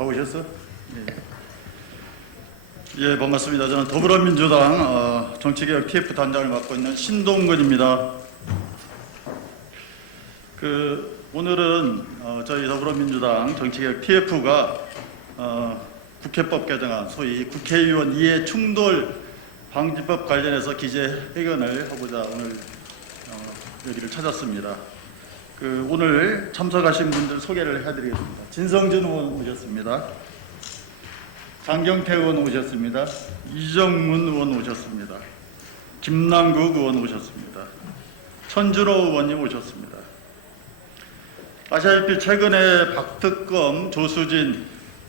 다 오셨어? 예, 반갑습니다. 저는 더불어민주당 정치개혁 TF 단장을 맡고 있는 신동근입니다. 오늘은 저희 더불어민주당 정치개혁 TF가 국회법 개정안, 소위 국회의원 이해 충돌 방지법 관련해서 기재회견을 하고자 오늘 여기를 찾았습니다. 오늘 참석하신 분들 소개를 해드리겠습니다. 진성준 의원 오셨습니다. 장경태 의원 오셨습니다. 이정문 의원 오셨습니다. 김남국 의원 오셨습니다. 천준호 의원님 오셨습니다. 아시다시피 최근에 박특검, 조수진,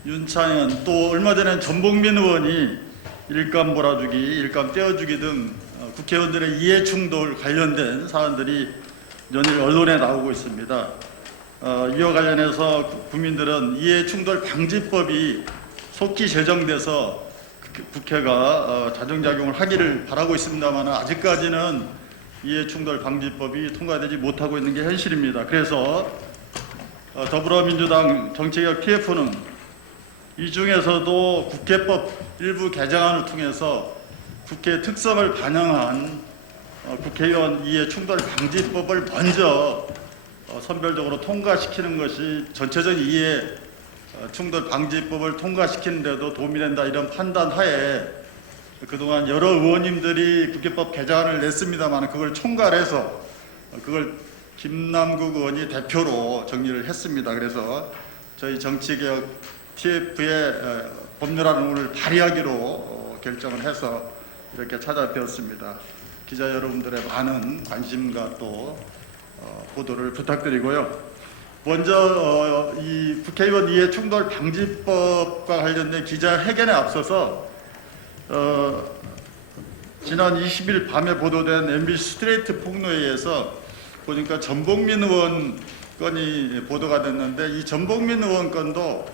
윤창현, 또 얼마 전엔 전복민 의원이 일감 몰아주기, 일감 떼어주기 등 국회의원들의 이해충돌 관련된 사안들이 연일 언론에 나오고 있습니다. 이와 관련해서 국민들은 이해충돌 방지법이 속히 제정돼서 국회가 자정작용을 하기를 바라고 있습니다만 아직까지는 이해충돌 방지법이 통과되지 못하고 있는 게 현실입니다. 그래서 더불어민주당 정치개혁 TF는 이 중에서도 국회법 일부 개정안을 통해서 국회 특성을 반영한 국회의원 이해충돌 방지법을 먼저 선별적으로 통과시키는 것이 전체적인 이해충돌 방지법을 통과시키는 데도 도움이 된다, 이런 판단 하에 그동안 여러 의원님들이 국회법 개정안을 냈습니다만 그걸 총괄해서 그걸 김남국 의원이 대표로 정리를 했습니다. 그래서 저희 정치개혁 TF의 법률안을 오늘 발의하기로 결정을 해서 이렇게 찾아뵈었습니다. 기자 여러분들의 많은 관심과 또 보도를 부탁드리고요. 먼저 이 국회의원 이해충돌 방지법과 관련된 기자회견에 앞서서 지난 20일 밤에 보도된 MBC 스트레이트 폭로에 의해서 보니까 전복민 의원 건이 보도가 됐는데, 이 전복민 의원 건도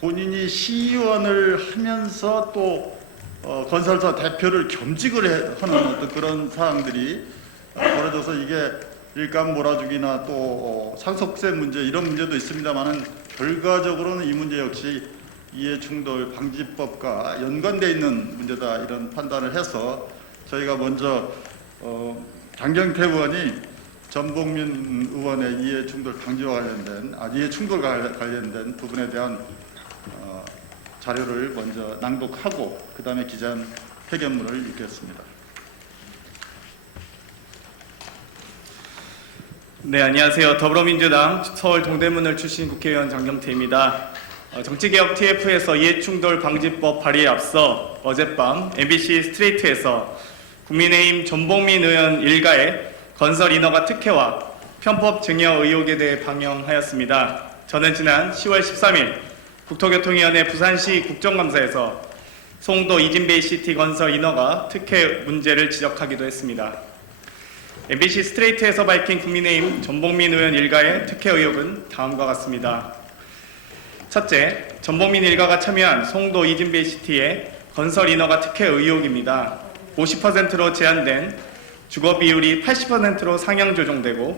본인이 시의원을 하면서 또 건설사 대표를 겸직을 하는 어떤 그런 사항들이 벌어져서 이게 일감 몰아주기나 또 상속세 문제, 이런 문제도 있습니다만은 결과적으로는 이 문제 역시 이해충돌 방지법과 연관되어 있는 문제다, 이런 판단을 해서 저희가 먼저 장경태 의원이 전복민 의원의 이해충돌 방지와 관련된 이해충돌과 관련된 부분에 대한 자료를 먼저 낭독하고 그 다음에 기자회견문을 읽겠습니다. 네, 안녕하세요. 더불어민주당 서울 동대문을 출신 국회의원 장경태입니다. 정치개혁 TF에서 이해충돌 방지법 발의에 앞서 어젯밤 MBC 스트레이트에서 국민의힘 전복민 의원 일가의 건설 인허가 특혜와 편법 증여 의혹에 대해 방영하였습니다. 저는 지난 10월 13일 국토교통위원회 부산시 국정감사에서 송도 이진베이시티 건설 인허가 특혜 문제를 지적하기도 했습니다. MBC 스트레이트에서 밝힌 국민의힘 전복민 의원 일가의 특혜 의혹은 다음과 같습니다. 첫째, 전복민 일가가 참여한 송도 이진베이시티의 건설 인허가 특혜 의혹입니다. 50%로 제한된 주거 비율이 80%로 상향 조정되고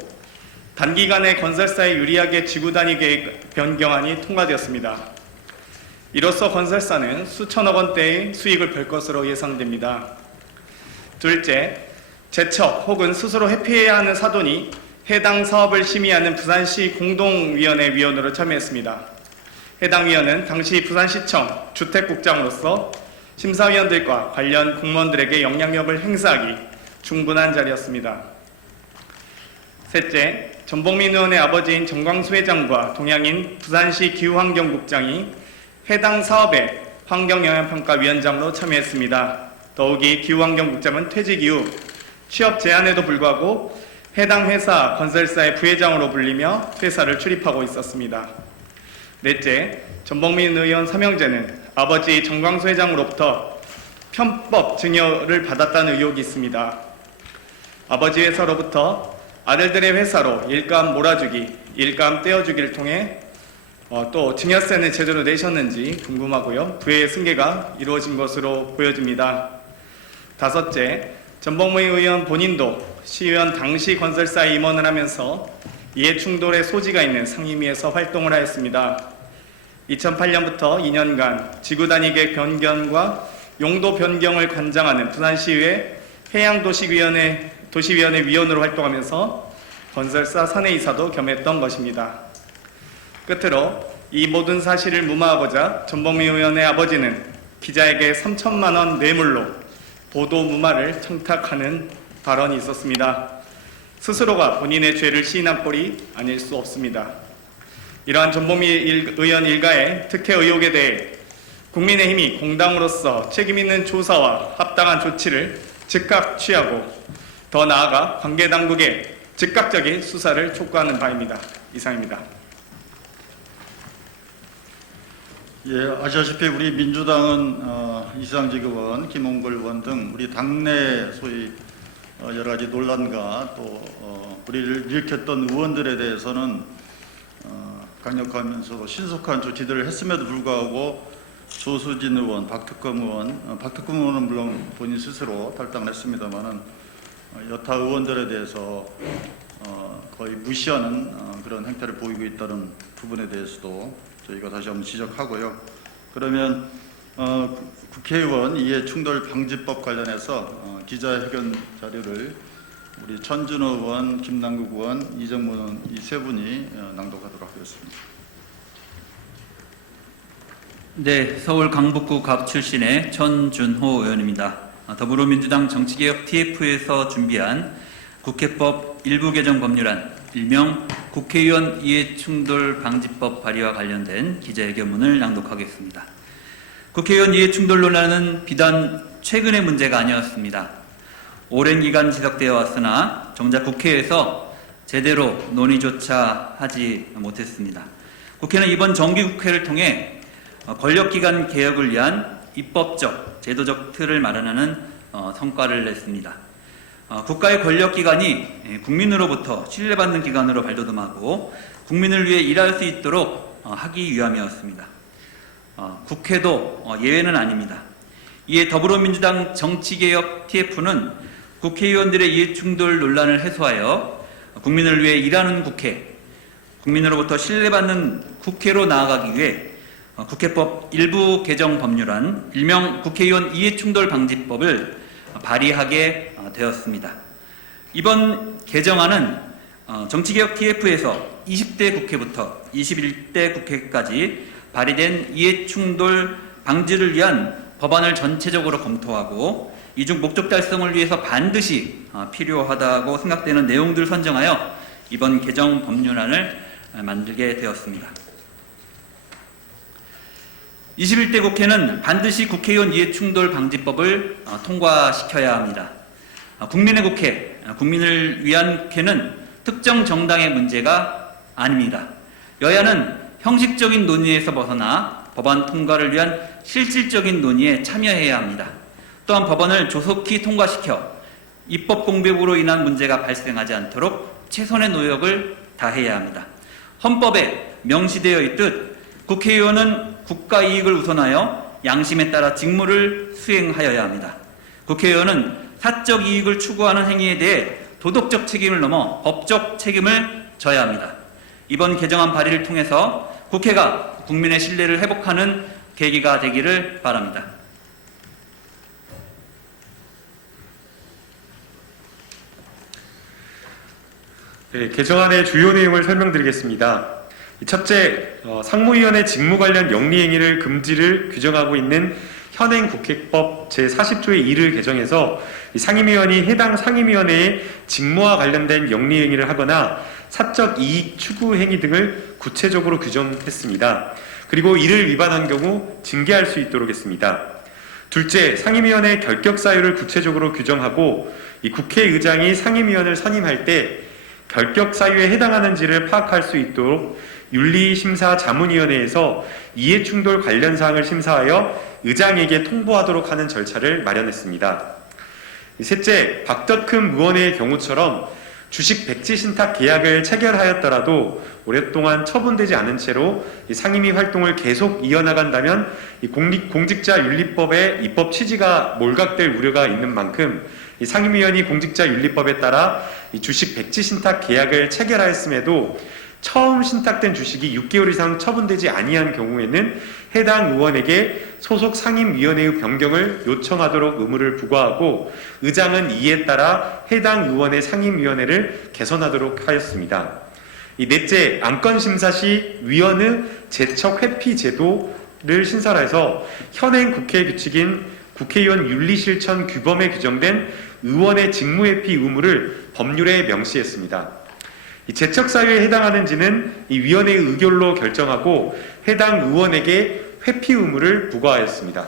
단기간에 건설사에 유리하게 지구단위 계획 변경안이 통과되었습니다. 이로써 건설사는 수천억 원대의 수익을 벌 것으로 예상됩니다. 둘째, 제척 혹은 스스로 회피해야 하는 사돈이 해당 사업을 심의하는 부산시 공동위원회 위원으로 참여했습니다. 해당 위원은 당시 부산시청 주택국장으로서 심사위원들과 관련 공무원들에게 영향력을 행사하기 충분한 자리였습니다. 셋째, 전복민 의원의 아버지인 정광수 회장과 동양인 부산시 기후환경국장이 해당 사업의 환경영향평가위원장으로 참여했습니다. 더욱이 기후환경국장은 퇴직 이후 취업 제한에도 불구하고 해당 회사 건설사의 부회장으로 불리며 회사를 출입하고 있었습니다. 넷째, 전복민 의원 삼형제는 아버지 정광수 회장으로부터 편법 증여를 받았다는 의혹이 있습니다. 아버지 회사로부터 아들들의 회사로 일감 몰아주기, 일감 떼어주기를 통해 또 증여세는 제대로 내셨는지 궁금하고요. 부의 승계가 이루어진 것으로 보여집니다. 다섯째, 전복민 의원 본인도 시의원 당시 건설사에 임원을 하면서 이해충돌의 소지가 있는 상임위에서 활동을 하였습니다. 2008년부터 2년간 지구 단위계 변경과 용도 변경을 관장하는 부산시의회 해양도시위원회 위원으로 활동하면서 건설사 사내이사도 겸했던 것입니다. 끝으로 이 모든 사실을 무마하고자 전범민 의원의 아버지는 기자에게 3천만 원 뇌물로 보도 무마를 청탁하는 발언이 있었습니다. 스스로가 본인의 죄를 시인한 꼴이 아닐 수 없습니다. 이러한 전범민 의원 일가의 특혜 의혹에 대해 국민의힘이 공당으로서 책임있는 조사와 합당한 조치를 즉각 취하고 더 나아가 관계 당국의 즉각적인 수사를 촉구하는 바입니다. 이상입니다. 예, 아시다시피 우리 민주당은 이상직 의원, 김홍걸 의원 등 우리 당내 소위 여러 가지 논란과 또 우리를 일으켰던 의원들에 대해서는 강력하면서도 신속한 조치들을 했음에도 불구하고 조수진 의원, 박특검 의원은 물론 본인 스스로 탈당을 했습니다만은 여타 의원들에 대해서 거의 무시하는 그런 행태를 보이고 있다는 부분에 대해서도 저희가 다시 한번 지적하고요. 그러면 국회의원 이해충돌 방지법 관련해서 기자회견 자료를 우리 천준호 의원, 김남국 의원, 이정문 의원 이 세 분이 낭독하도록 하겠습니다. 네, 서울 강북구 갑 출신의 천준호 의원입니다. 더불어민주당 정치개혁 TF에서 준비한 국회법 일부 개정 법률안, 일명 국회의원 이해충돌 방지법 발의와 관련된 기자회견문을 낭독하겠습니다. 국회의원 이해충돌 논란은 비단 최근의 문제가 아니었습니다. 오랜 기간 지속되어 왔으나 정작 국회에서 제대로 논의조차 하지 못했습니다. 국회는 이번 정기국회를 통해 권력기관 개혁을 위한 입법적, 제도적 틀을 마련하는 성과를 냈습니다. 국가의 권력기관이 국민으로부터 신뢰받는 기관으로 발돋움하고 국민을 위해 일할 수 있도록 하기 위함이었습니다. 국회도 예외는 아닙니다. 이에 더불어민주당 정치개혁 TF는 국회의원들의 이해충돌 논란을 해소하여 국민을 위해 일하는 국회, 국민으로부터 신뢰받는 국회로 나아가기 위해 국회법 일부 개정 법률안, 일명 국회의원 이해충돌 방지법을 발의하게 되었습니다. 이번 개정안은 정치개혁 TF에서 20대 국회부터 21대 국회까지 발의된 이해충돌 방지를 위한 법안을 전체적으로 검토하고 이중 목적 달성을 위해서 반드시 필요하다고 생각되는 내용들을 선정하여 이번 개정 법률안을 만들게 되었습니다. 21대 국회는 반드시 국회의원 이해충돌 방지법을 통과시켜야 합니다. 국민의 국회, 국민을 위한 국회는 특정 정당의 문제가 아닙니다. 여야는 형식적인 논의에서 벗어나 법안 통과를 위한 실질적인 논의에 참여해야 합니다. 또한 법안을 조속히 통과시켜 입법 공백으로 인한 문제가 발생하지 않도록 최선의 노력을 다해야 합니다. 헌법에 명시되어 있듯 국회의원은 국가 이익을 우선하여 양심에 따라 직무를 수행하여야 합니다. 국회의원은 사적 이익을 추구하는 행위에 대해 도덕적 책임을 넘어 법적 책임을 져야 합니다. 이번 개정안 발의를 통해서 국회가 국민의 신뢰를 회복하는 계기가 되기를 바랍니다. 네, 개정안의 주요 내용을 설명드리겠습니다. 첫째, 상무위원회 직무 관련 영리행위를 금지를 규정하고 있는 현행 국회법 제40조의 1을 개정해서 상임위원이 해당 상임위원회의 직무와 관련된 영리행위를 하거나 사적 이익 추구 행위 등을 구체적으로 규정했습니다. 그리고 이를 위반한 경우 징계할 수 있도록 했습니다. 둘째, 상임위원회 결격 사유를 구체적으로 규정하고 이 국회의장이 상임위원을 선임할 때 결격 사유에 해당하는지를 파악할 수 있도록 윤리심사자문위원회에서 이해충돌 관련 사항을 심사하여 의장에게 통보하도록 하는 절차를 마련했습니다. 셋째, 박덕흠 의원의 경우처럼 주식 백지 신탁 계약을 체결하였더라도 오랫동안 처분되지 않은 채로 상임위 활동을 계속 이어나간다면 공직자윤리법의 입법 취지가 몰각될 우려가 있는 만큼 상임위원이 공직자윤리법에 따라 주식 백지 신탁 계약을 체결하였음에도 처음 신탁된 주식이 6개월 이상 처분되지 아니한 경우에는 해당 의원에게 소속 상임위원회의 변경을 요청하도록 의무를 부과하고 의장은 이에 따라 해당 의원의 상임위원회를 개선하도록 하였습니다. 넷째, 안건심사 시 위원의 제척 회피 제도를 신설해서 현행 국회 규칙인 국회의원 윤리실천 규범에 규정된 의원의 직무회피 의무를 법률에 명시했습니다. 이 제척 사유에 해당하는지는 이 위원회의 의결로 결정하고 해당 의원에게 회피 의무를 부과하였습니다.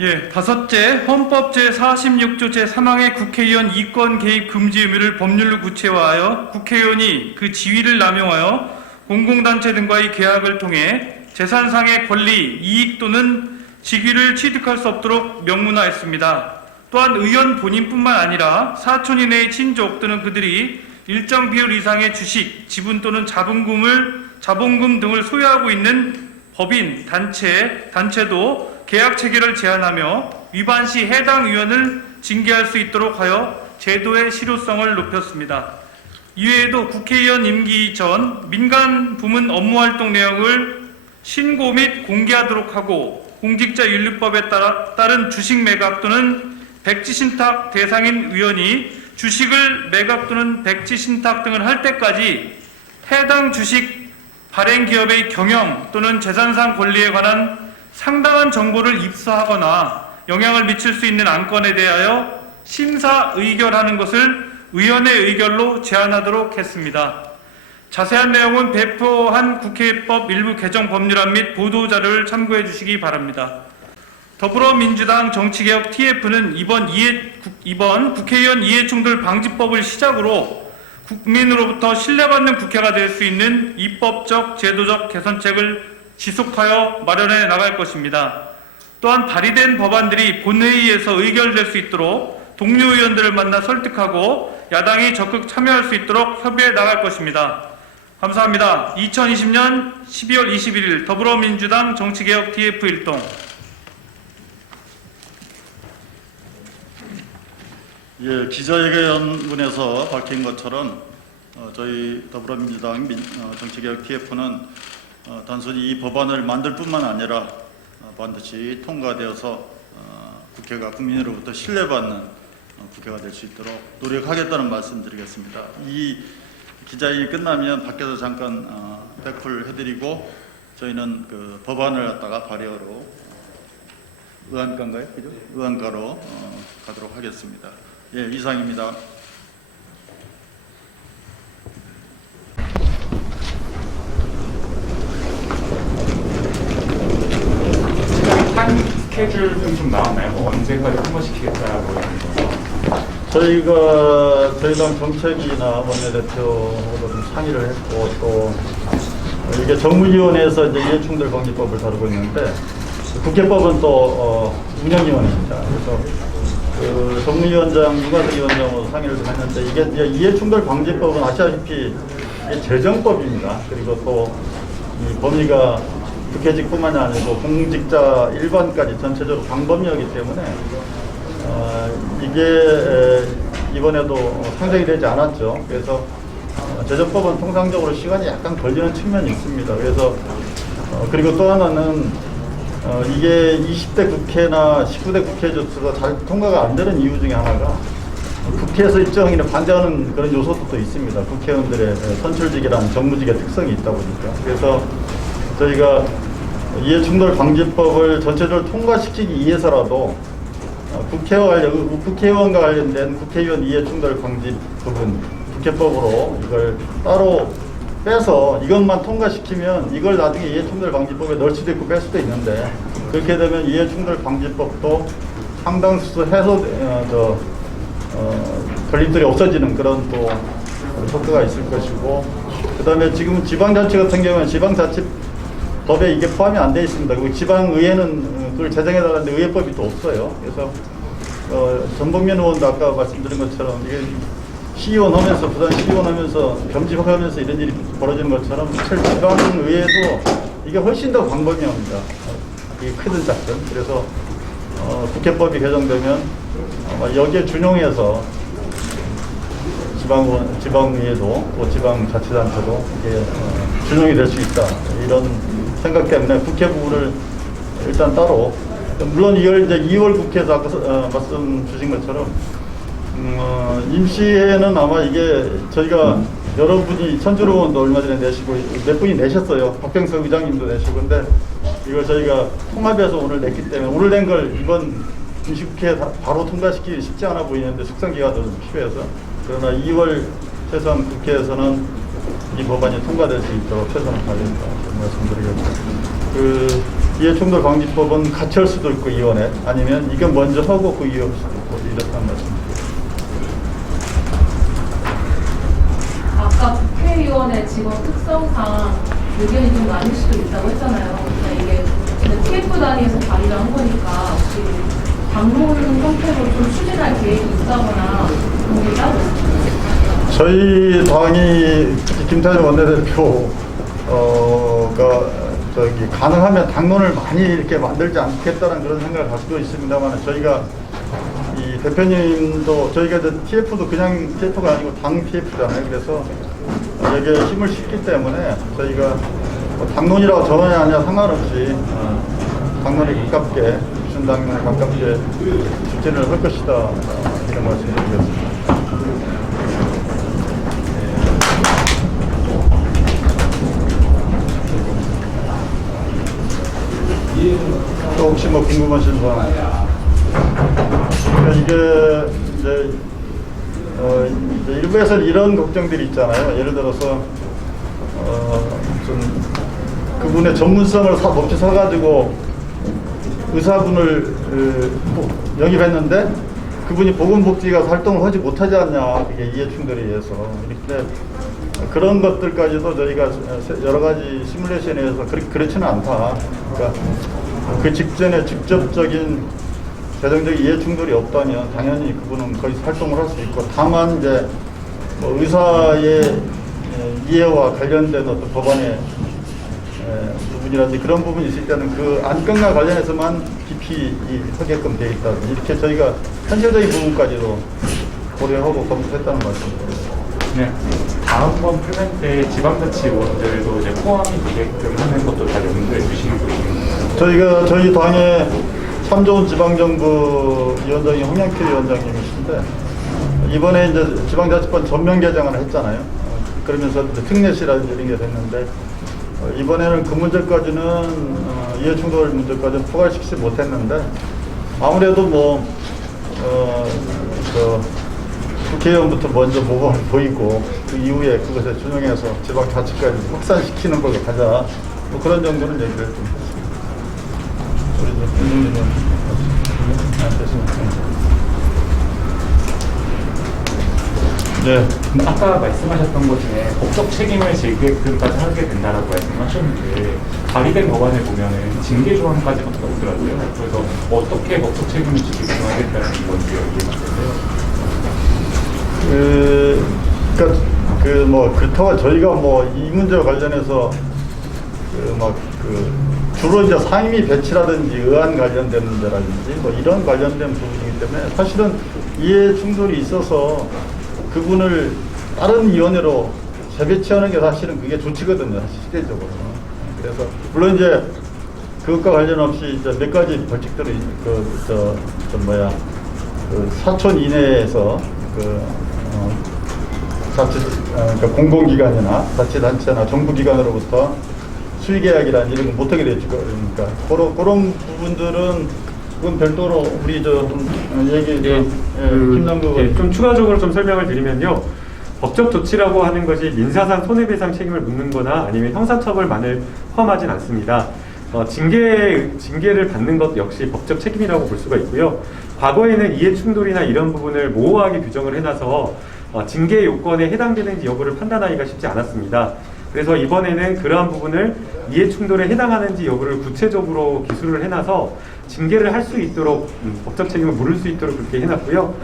예, 다섯째, 헌법 제46조 제3항의 국회의원 이권 개입 금지 의무를 법률로 구체화하여 국회의원이 그 지위를 남용하여 공공단체 등과의 계약을 통해 재산상의 권리, 이익 또는 직위를 취득할 수 없도록 명문화했습니다. 또한 의원 본인뿐만 아니라 사촌 이내의 친족 또는 그들이 일정 비율 이상의 주식, 지분 또는 자본금 등을 소유하고 있는 법인, 단체도 계약 체결을 제한하며 위반 시 해당 위원을 징계할 수 있도록 하여 제도의 실효성을 높였습니다. 이외에도 국회의원 임기 전 민간 부문 업무활동 내역을 신고 및 공개하도록 하고 공직자윤리법에 따른 주식 매각 또는 백지 신탁 대상인 의원이 주식을 매각 또는 백지 신탁 등을 할 때까지 해당 주식 발행 기업의 경영 또는 재산상 권리에 관한 상당한 정보를 입수하거나 영향을 미칠 수 있는 안건에 대하여 심사 의결하는 것을 의원의 의결로 제한하도록 했습니다. 자세한 내용은 배포한 국회법 일부 개정 법률안 및 보도자료를 참고해 주시기 바랍니다. 더불어민주당 정치개혁 TF는 이번 국회의원 이해충돌 방지법을 시작으로 국민으로부터 신뢰받는 국회가 될 수 있는 입법적, 제도적 개선책을 지속하여 마련해 나갈 것입니다. 또한 발의된 법안들이 본회의에서 의결될 수 있도록 동료 의원들을 만나 설득하고 야당이 적극 참여할 수 있도록 협의해 나갈 것입니다. 감사합니다. 2020년 12월 21일 더불어민주당 정치개혁 TF 일동. 예, 기자회견문에서 밝힌 것처럼 저희 더불어민주당 정치개혁 TF는 단순히 이 법안을 만들 뿐만 아니라 반드시 통과되어서 국회가 국민으로부터 신뢰받는 국회가 될 수 있도록 노력하겠다는 말씀드리겠습니다. 이 기자회견이 끝나면 밖에서 잠깐 백풀 해드리고 저희는 그 법안을 갖다가 발의하러 의안가인가요? 그죠? 의안가로 가도록 하겠습니다. 예, 이상입니다. 타임 스케줄 좀 나왔나요? 뭐 언제까지 통과시키겠다고 하는 거. 저희 당 정책위나 원내대표하고도 좀 상의를 했고 또 이게 정무위원회에서 이제 이해충돌 방지법을 다루고 있는데 국회법은 또 운영위원회입니다. 그래서 그 정무위원장 유관석 위원장으로 상의를 좀 했는데 이게 이제 이해충돌 방지법은 아시다시피 이게 재정법입니다. 그리고 또 이 범위가 국회직뿐만이 아니고 공직자 일반까지 전체적으로 광범위하기 때문에 이게 이번에도 상정이 되지 않았죠. 그래서 재정법은 통상적으로 시간이 약간 걸리는 측면이 있습니다. 그래서 그리고 또 하나는 이게 20대 국회나 19대 국회 조수가 잘 통과가 안 되는 이유 중에 하나가 국회에서 일정이나 반대하는 그런 요소도 또 있습니다. 국회의원들의 선출직이라는 정무직의 특성이 있다 보니까. 그래서 저희가 이해충돌 방지법을 전체적으로 통과시키기 위해서라도 국회의원과 관련된 국회의원 이해충돌 방지 부분 국회법으로 이걸 따로 빼서 이것만 통과시키면 이걸 나중에 이해충돌 방지법에 넣을 수도 있고 뺄 수도 있는데 그렇게 되면 이해충돌 방지법도 상당수 걸림돌이 없어지는 그런 또 효과가 있을 것이고 그 다음에 지금 지방자치 같은 경우는 지방자치법에 이게 포함이 안 돼 있습니다. 그리고 지방의회는 그걸 제정해달라는데 의회법이 또 없어요. 그래서 전복면 의원도 아까 말씀드린 것처럼 이게 시의원 하면서 부산 시의원 하면서 겸직하면서 이런 일이 벌어지는 것처럼 지방의회도 이게 훨씬 더 광범위합니다. 이게 크든 작든. 그래서 국회법이 개정되면 여기에 준용해서 지방의회도 또 지방자치단체도 이게 준용이 될 수 있다 이런 생각 때문에 국회 부분을 일단 따로 물론 이걸 이제 2월 국회에서 아까 말씀 주신 것처럼 임시회는 아마 이게 저희가 여러분이 천주로 의원도 얼마 전에 내시고 몇 분이 내셨어요. 박병석 의장님도 내시고 근데 이걸 저희가 통합해서 오늘 냈기 때문에 오늘 낸 걸 이번 임시국회에 바로 통과시키기 쉽지 않아 보이는데 숙성기간도 좀 필요해서 그러나 2월 최소한 국회에서는 이 법안이 통과될 수 있도록 최선을 다하겠다 말씀드리겠습니다. 이해충돌 방지법은 같이 할 수도 있고 이원에 아니면 이게 먼저 하고 그 이해 할 수도 있고 이렇다는 말씀입니다. 아까 국회의원의 직업 특성상 의견이 좀 나뉠 수도 있다고 했잖아요. 그러니까 이게 TF 단위에서 발의를 한 거니까 혹시 당론 형태로 좀 추진할 계획이 있다거나 그런 게 따로 있습니까? 저희 당이 김태년 원내대표가 가능하면 당론을 많이 이렇게 만들지 않겠다는 그런 생각을 가지고 있습니다만 저희가 이 대표님도 저희가 이제 TF도 그냥 TF가 아니고 당 TF잖아요. 그래서 여기에 힘을 싣기 때문에 저희가 뭐 당론이라고 전원이 아니라 상관없이 당론에 가깝게 무슨 당론에 가깝게 추진을 할 것이다 이런 말씀드리겠습니다. 또 혹시 뭐 궁금하신 사항? 이게 이제 일부에서 이런 걱정들이 있잖아요. 예를 들어서 무슨 그분의 전문성을 몹시 사가지고 의사분을 영입했는데 그분이 보건복지가 활동을 하지 못하지 않냐 그게 이해충돌에 의해서 이렇게 그런 것들까지도 저희가 여러 가지 시뮬레이션에 의해서 그렇지는 않다. 그러니까 그 직전에 직접적인 재정적 이해충돌이 없다면 당연히 그분은 거기서 활동을 할 수 있고 다만 이제 뭐 의사의 이해와 관련된 어떤 법안의 부분이라든지 그런 부분이 있을 때는 그 안건과 관련해서만 깊이 하게끔 되어 있다. 이렇게 저희가 현실적인 부분까지도 고려하고 검토했다는 말씀입니다. 네. 다음번 플랜 때 지방자치위원들도 이제 포함이 되게끔 하는 것도 다 염두에 두시고 있는 저희가 저희 당의 참 좋은 지방정부 위원장이 홍영표 위원장님이신데 이번에 이제 지방자치법 전면 개정을 했잖아요. 그러면서 특례시라든지 이런 게 됐는데 이번에는 그 문제까지는 이해충돌 문제까지는 포괄시키지 못했는데 아무래도 뭐 국회의원부터 먼저 모범을 보이고 그 이후에 그것에 준용해서 지방자치까지 확산시키는 걸로 가자 뭐 그런 정도는 얘기를 좀 했습니다. 우리 이제 국민의원 네. 아까 말씀하셨던 것 중에 법적 책임을 지게끔까지 하게 된다라고 말씀하셨는데 발의된 법안을 보면은 징계 조항까지 나오더라고요. 그래서 어떻게 법적 책임을 지게끔 하겠다는 건지 그러니까 그렇다고 저희가 뭐 이 문제와 관련해서 주로 이제 상임위 배치라든지 의안 관련된 문제라든지 뭐 이런 관련된 부분이기 때문에 사실은 이해 충돌이 있어서 그분을 다른 위원회로 재배치하는 게 사실은 그게 좋지거든요, 실질적으로. 그래서 물론 이제 그것과 관련 없이 이제 몇 가지 벌칙들이 사촌 이내에서 그러니까 공공기관이나 자치단체나 정부기관으로부터 수의계약이라는 이런 거 못하게 되죠. 그러니까 그런 부분들은 그건 별도로 우리 김남국 좀 추가적으로 좀 설명을 드리면요. 법적 조치라고 하는 것이 민사상 손해배상 책임을 묻는 거나 아니면 형사처벌만을 포함하진 않습니다. 징계를 받는 것 역시 법적 책임이라고 볼 수가 있고요. 과거에는 이해충돌이나 이런 부분을 모호하게 규정을 해놔서 징계 요건에 해당되는지 여부를 판단하기가 쉽지 않았습니다. 그래서 이번에는 그러한 부분을 이해충돌에 해당하는지 여부를 구체적으로 기술을 해놔서 징계를 할 수 있도록 법적 책임을 물을 수 있도록 그렇게 해놨고요.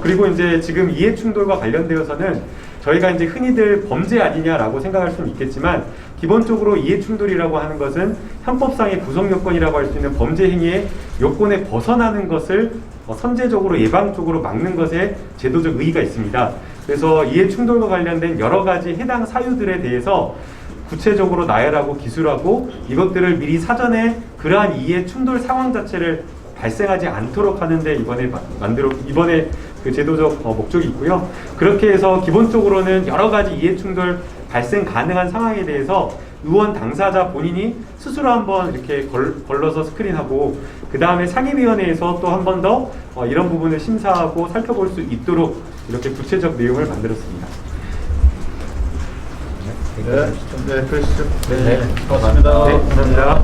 그리고 이제 지금 이해충돌과 관련되어서는 저희가 이제 흔히들 범죄 아니냐라고 생각할 수는 있겠지만 기본적으로 이해충돌이라고 하는 것은 형법상의 구성 요건이라고 할 수 있는 범죄 행위의 요건에 벗어나는 것을 선제적으로 예방적으로 막는 것에 제도적 의의가 있습니다. 그래서 이해 충돌과 관련된 여러 가지 해당 사유들에 대해서 구체적으로 나열하고 기술하고 이것들을 미리 사전에 그러한 이해 충돌 상황 자체를 발생하지 않도록 하는데 이번에 그 제도적 목적이 있고요. 그렇게 해서 기본적으로는 여러 가지 이해 충돌 발생 가능한 상황에 대해서 의원 당사자 본인이 스스로 한번 이렇게 걸러서 스크린하고 그 다음에 상임위원회에서 또 한 번 더 이런 부분을 심사하고 살펴볼 수 있도록 이렇게 구체적 내용을 만들었습니다. 네, 그러시죠. 네, 고맙습니다. 네, 감사합니다.